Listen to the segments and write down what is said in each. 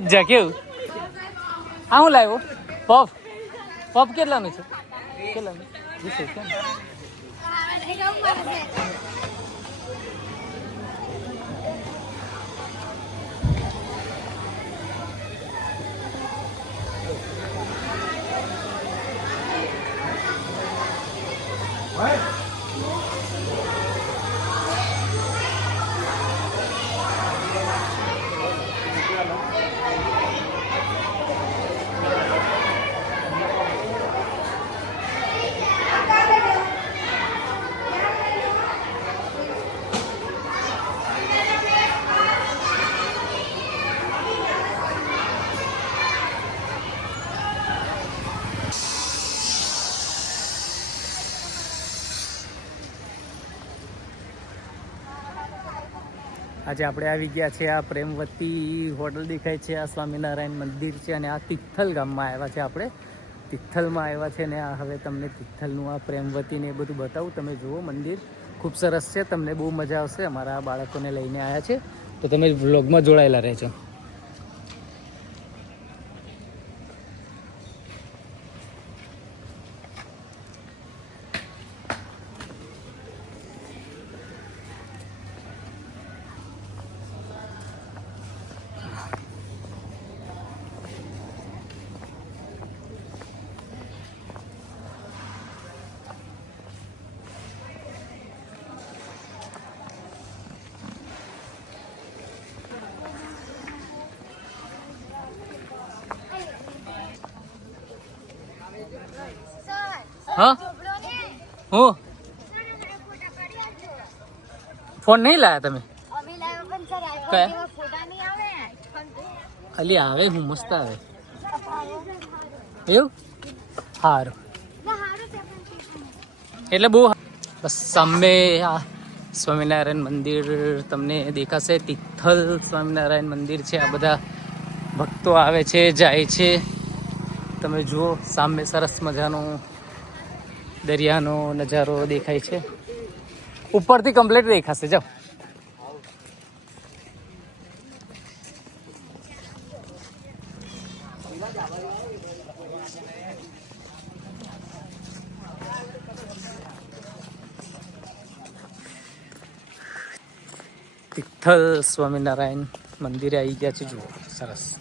જ જા કેવું? આ હું લાવ્યો? પફ. પફ કેટલાનું છે? કેટલાનું? વીસ આજે આપણે આવી ગયા છે આ પ્રેમવતી હોટલ દેખાય છે, આ સ્વામિનારાયણ મંદિર છે અને આ તિથલ ગામમાં આવ્યા છે આપણે. તિથલમાં આવ્યા છે ને આ હવે તમને તિથલનું આ પ્રેમવતી ને એ બધું બતાવું. તમે જુઓ મંદિર, ખૂબ સરસ છે, તમને બહુ મજા આવશે. અમારા બાળકોને લઈને આવ્યા છે. તો તમે વ્લોગમાં જોડાયેલા રહેજો. હા? હું? ફોન નહીં લાયા તમે? ખાલી આવે હું મસ્ત આવે. એવું? સારું એટલે બહુ બસ સામે આ સ્વામિનારાયણ મંદિર તમને દેખાશે. તિથલ સ્વામિનારાયણ મંદિર છે. આ બધા ભક્તો આવે છે જાય છે. તમે જુઓ, સામે સરસ મજાનો દરિયાનો નજારો દેખાય છે. ઉપરથી કમ્પ્લીટ દેખાશે, જાઓ. તિથલ સ્વામિનારાયણ મંદિરે આવી ગયા છે, જુઓ, સરસ.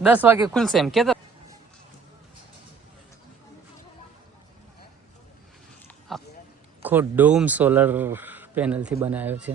દસ વાગે ખુલશે એમ. કેતા આખો ડોમ સોલર પેનલથી બનાવ્યો છે.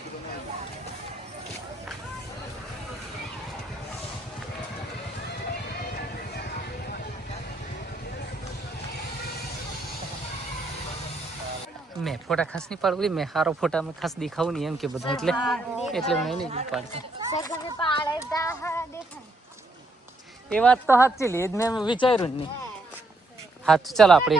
મેં ફોટા ખાસ નહીં પાડવું મેં સારો ફોટા મેં ખાસ દેખાવું નહીં એમ કે બધું એટલે. એટલે મેં નહીં પાડતો. એ વાત તો સાચી લી જ મેં વિચાર્યું જ નહીં. સાચું ચાલો આપણે